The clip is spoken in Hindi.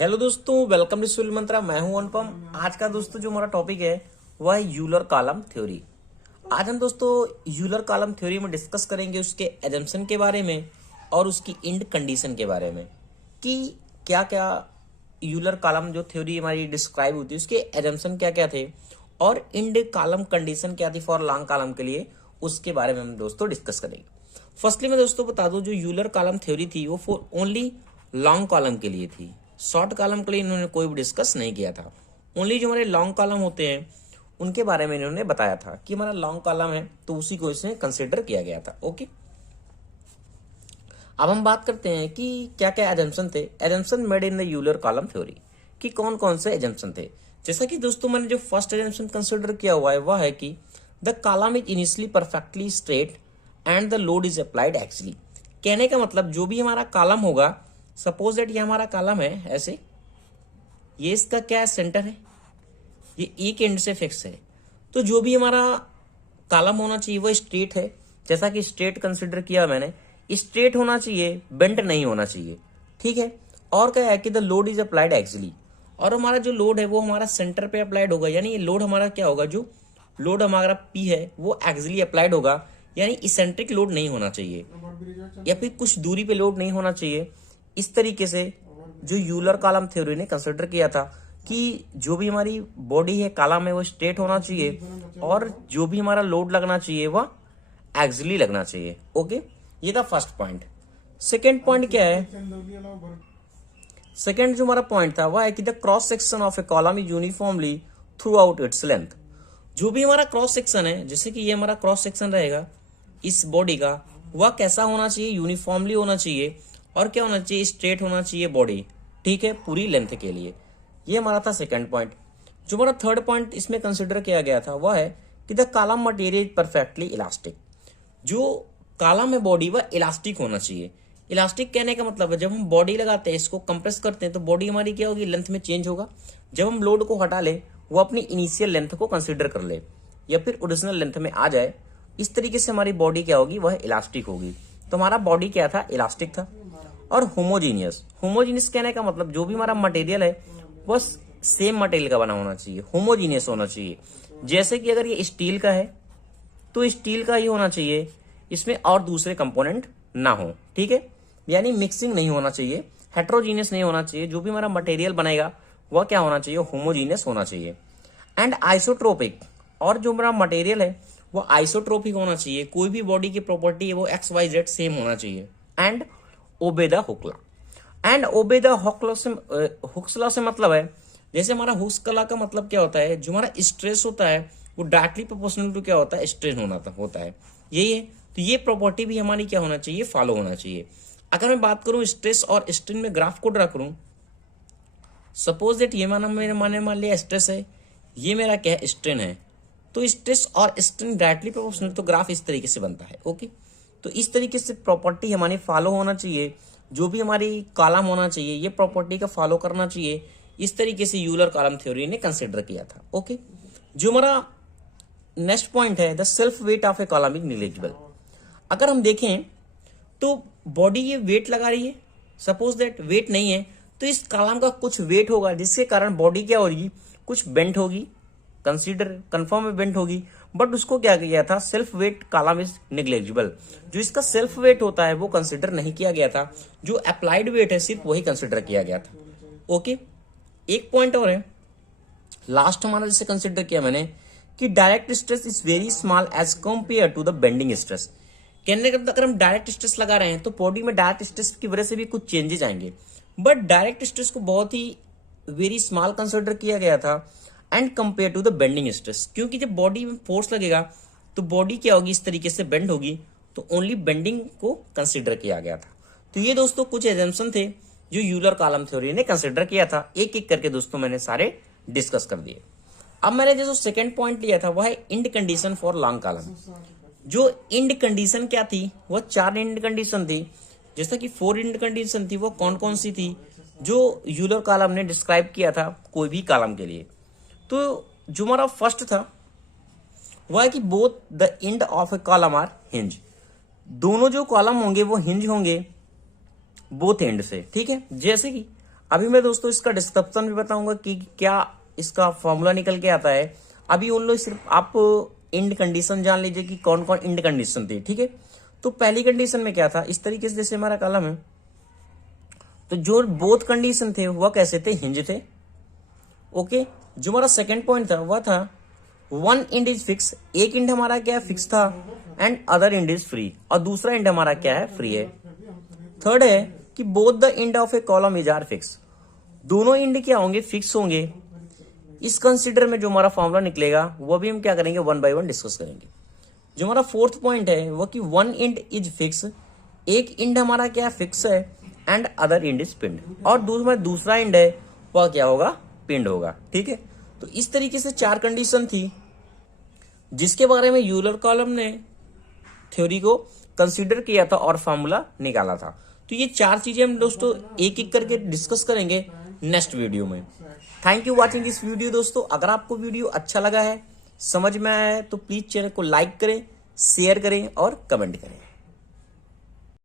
हेलो दोस्तों, वेलकम टू सूर्य मंत्रा। मैं हूं अनुपम। आज का दोस्तों जो हमारा टॉपिक है वह है यूलर कॉलम थ्योरी। आज हम दोस्तों यूलर कॉलम थ्योरी में डिस्कस करेंगे उसके एजम्पशन के बारे में और उसकी इंड कंडीशन के बारे में कि क्या क्या यूलर कॉलम जो थ्योरी हमारी डिस्क्राइब होती है उसके एजम्पशन क्या क्या थे और इंड कॉलम कंडीशन क्या थी फॉर लॉन्ग कॉलम के लिए, उसके बारे में हम दोस्तों डिस्कस करेंगे। फर्स्टली मैं दोस्तों बता दूं, जो यूलर कॉलम थ्योरी थी वो फॉर ओनली लॉन्ग कॉलम के लिए थी। शॉर्ट कॉलम के लिए इन्होंने कोई भी डिस्कस नहीं किया था। ओनली जो हमारे लॉन्ग कॉलम होते हैं उनके बारे में इन्होंने बताया था कि हमारा लॉन्ग कॉलम है तो उसी को इसमें कंसिडर किया गया था। ओके, अब हम बात करते हैं कि क्या क्या एजम्पशन थे। Assumption made in the Euler column theory कि कौन कौन से एजम्पशन थे। जैसा कि दोस्तों मैंने जो फर्स्ट एजम्पशन कंसिडर किया हुआ है वह है कि the column is initially perfectly straight and the load is applied actually. कहने का मतलब जो भी हमारा कॉलम होगा, सपोज दैट ये हमारा कॉलम है ऐसे, ये इसका क्या सेंटर है, ये एक एंड से फिक्स है, तो जो भी हमारा कॉलम होना चाहिए वो स्ट्रेट है। जैसा कि स्ट्रेट कंसिडर किया मैंने, स्ट्रेट होना चाहिए, बेंड नहीं होना चाहिए। ठीक है, और क्या है कि the load is applied actually, और हमारा जो लोड है वो हमारा सेंटर पे अप्लाइड होगा। यानी ये लोड हमारा क्या होगा, जो लोड हमारा पी है वो एक्चुअली अप्लाइड होगा, यानी इसेंट्रिक लोड नहीं होना चाहिए या फिर कुछ दूरी पे लोड नहीं होना चाहिए। इस तरीके से जो यूलर कॉलम थ्योरी ने कंसिडर किया था कि जो भी हमारी बॉडी है, कॉलम है, वो स्ट्रेट होना चाहिए और जो भी हमारा लोड लगना चाहिए वह एक्चुअली लगना चाहिए। ओके, ये था फर्स्ट पॉइंट। सेकेंड पॉइंट क्या है, सेकेंड जो हमारा पॉइंट था वह है कि the cross section of a column is uniformly through out its length. जो भी हमारा क्रॉस सेक्शन है, जैसे कि ये हमारा क्रॉस सेक्शन रहेगा इस बॉडी का, वह कैसा होना चाहिए, यूनिफॉर्मली होना चाहिए और क्या होना चाहिए, स्ट्रेट होना चाहिए बॉडी। ठीक है, पूरी लेंथ के लिए। ये हमारा था सेकंड पॉइंट। जो हमारा थर्ड पॉइंट इसमें कंसिडर किया गया था वह है कि the column material is perfectly elastic. जो कॉलम है बॉडी वह इलास्टिक होना चाहिए। इलास्टिक कहने का मतलब है जब हम बॉडी लगाते हैं, इसको कंप्रेस करते हैं तो बॉडी हमारी क्या होगी, लेंथ में चेंज होगा। जब हम लोड को हटा ले वो अपनी इनिशियल लेंथ को कंसिडर कर ले या फिर ओरिजिनल लेंथ में आ जाए, इस तरीके से हमारी बॉडी क्या होगी, वह इलास्टिक होगी। तो हमारा बॉडी क्या था, इलास्टिक था। और होमोजीनियस, होमोजीनियस कहने का मतलब जो भी हमारा मटेरियल है वह सेम मटेरियल का बना होना चाहिए, होमोजीनियस होना चाहिए। जैसे कि अगर ये स्टील का है तो स्टील का ही होना चाहिए, इसमें और दूसरे कंपोनेंट ना हो। ठीक है, यानी मिक्सिंग नहीं होना चाहिए, हेट्रोजीनियस नहीं होना चाहिए। जो भी हमारा मटेरियल बनेगा वह क्या होना चाहिए, होमोजीनियस होना चाहिए। एंड आइसोट्रोपिक, और जो हमारा मटेरियल है वो आइसोट्रोपिक होना चाहिए। कोई भी बॉडी की प्रॉपर्टी है वो XYZ सेम होना चाहिए। And obey the Hooke's. And obey the Hooke's law से मतलब है, जैसे हमारा हुक्स लॉ का मतलब क्या होता है, जो हमारा स्ट्रेस होता है वो डायरेक्टली प्रोपोर्शनल टू क्या होता है, स्ट्रेन होता है। यही है, तो ये प्रॉपर्टी भी हमारी क्या होना चाहिए, फॉलो होना चाहिए। अगर मैं बात करूं स्ट्रेस और स्ट्रेन में ग्राफ को ड्रा करूं, सपोज दैट ये मान लिया स्ट्रेस है, ये मेरा क्या है, स्ट्रेन है, तो स्ट्रेस और स्ट्रेन डायरेक्टली प्रोपोर्शनल, तो ग्राफ इस तरीके से बनता है। ओके, तो इस तरीके से प्रॉपर्टी हमारी फॉलो होना चाहिए। जो भी हमारी कॉलम होना चाहिए ये प्रॉपर्टी का फॉलो करना चाहिए। इस तरीके से यूलर कॉलम थ्योरी ने कंसिडर किया था। ओके, जो हमारा नेक्स्ट पॉइंट है, the self weight of a column is negligible. अगर हम देखें तो बॉडी ये वेट लगा रही है, सपोज दैट वेट नहीं है तो इस कॉलम का कुछ वेट होगा जिसके कारण बॉडी क्या होगी, कुछ बेंट होगी, कंसीडर कंफर्म में बेंट होगी। बट उसको क्या किया था, self weight column is negligible. जो इसका सेल्फ वेट होता है वो कंसिडर नहीं किया गया था, जो अप्लाइड वेट है सिर्फ वही कंसिडर किया गया था। ओके, एक पॉइंट और है लास्ट हमारा, जिसे कंसिडर किया मैंने कि direct stress is very small as compare to the bending stress. कहने का मतलब अगर हम डायरेक्ट स्ट्रेस लगा रहे हैं तो बॉडी में डायरेक्ट स्ट्रेस की वजह से भी कुछ चेंजेस आएंगे, बट डायरेक्ट स्ट्रेस को बहुत ही वेरी स्मॉल कंसिडर किया गया था and compare to the bending stress. क्योंकि जब बॉडी में फोर्स लगेगा तो बॉडी क्या होगी, इस तरीके से बेंड होगी, तो ओनली बेंडिंग को कंसिडर किया गया था। तो ये दोस्तों कुछ एजम्पशन थे जो यूलर कॉलम थ्योरी ने कंसिडर किया था। एक एक करके दोस्तों मैंने सारे डिस्कस कर दिए। अब मैंने जो सेकंड पॉइंट लिया था वह है end condition for long column. जो इंड कंडीशन क्या थी, वह 4 इंड कंडीशन थी। जैसा कि 4 इंड कंडीशन थी, वो कौन कौन सी थी जो यूलर कॉलम ने डिस्क्राइब किया था कोई भी कॉलम के लिए। तो जो हमारा फर्स्ट था वह है कि both the end of a column are hinge. दोनों जो कॉलम होंगे वो हिंज होंगे बोथ एंड से। ठीक है, जैसे कि अभी मैं दोस्तों इसका डिस्क्रिप्शन भी बताऊंगा कि क्या इसका फॉर्मूला निकल के आता है। अभी उन लोग सिर्फ आप इंड कंडीशन जान लीजिए कि कौन कौन इंड कंडीशन थी, ठीक है। तो पहली कंडीशन में क्या था, इस तरीके से जैसे हमारा कॉलम है, तो जो बोथ कंडीशन थे वह कैसे थे, हिंज थे। ओके, जो हमारा सेकंड पॉइंट था वह था वन इंड इज फिक्स, एक इंड हमारा क्या है, फिक्स था, and other end is free, और दूसरा इंड हमारा क्या है, फ्री है। थर्ड है कि both the end of a column is are fix, दोनों इंड क्या होंगे, फिक्स होंगे। इस कंसीडर में जो हमारा फॉर्मूला निकलेगा वह भी हम क्या करेंगे, वन बाय वन डिस्कस करेंगे। जो हमारा फोर्थ पॉइंट है वह कि वन इंड इज फिक्स, एक इंड हमारा क्या फिक्स है, एंड अदर इंड इज पिंड, और दूसरा इंड है वह क्या होगा, पिंड होगा, ठीक है। तो इस तरीके से 4 कंडीशन थी जिसके बारे में यूलर कॉलम ने थ्योरी को कंसीडर किया था और फॉर्मूला निकाला था। तो ये 4 चीजें हम दोस्तों एक एक करके डिस्कस करेंगे नेक्स्ट वीडियो में। Thank you watching this video दोस्तों। अगर आपको वीडियो अच्छा लगा है, समझ में आया है, तो प्लीज चैनल को लाइक करें, शेयर करें और कमेंट करें।